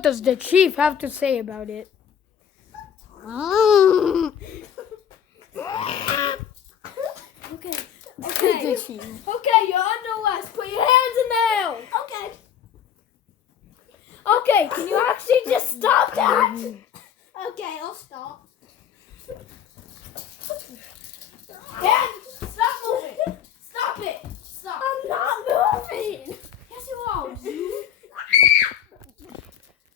What does the chief have to say about it? Okay. The chief. Okay, you're under arrest. Put your hands in the air. Okay. Okay, can you actually just stop that? Okay, I'll stop. Hands, stop moving. Stop it. Stop. I'm not moving. Yes, you are, dude.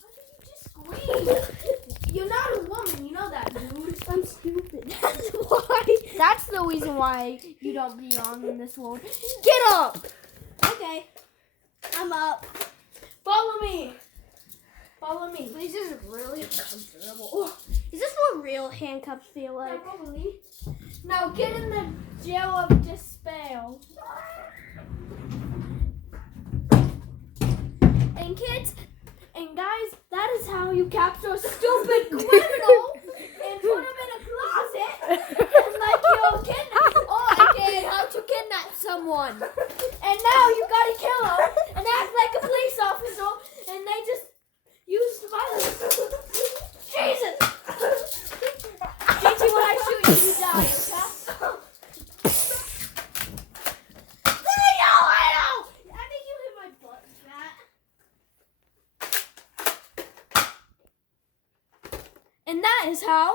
How did you just scream? You're not a woman, you know that, dude. I'm stupid. That's why. That's the reason why you don't belong in this world. Get up. Okay. I'm up. Follow me. Follow me. This is really uncomfortable. Is this what real handcuffs feel like? Yeah, probably. Now get in the jail of despair. And kids and guys, that is how you capture a stupid criminal and put him in a closet and like you're kidnapped. Oh, okay, how to kidnap someone. And now you gotta kill him and act like a police officer and they just use violence. Jesus! JT, when I shoot you, you die, okay? I know! I think you hit my butt with that. And that is how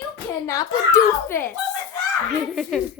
you kidnap a doofus. What was that?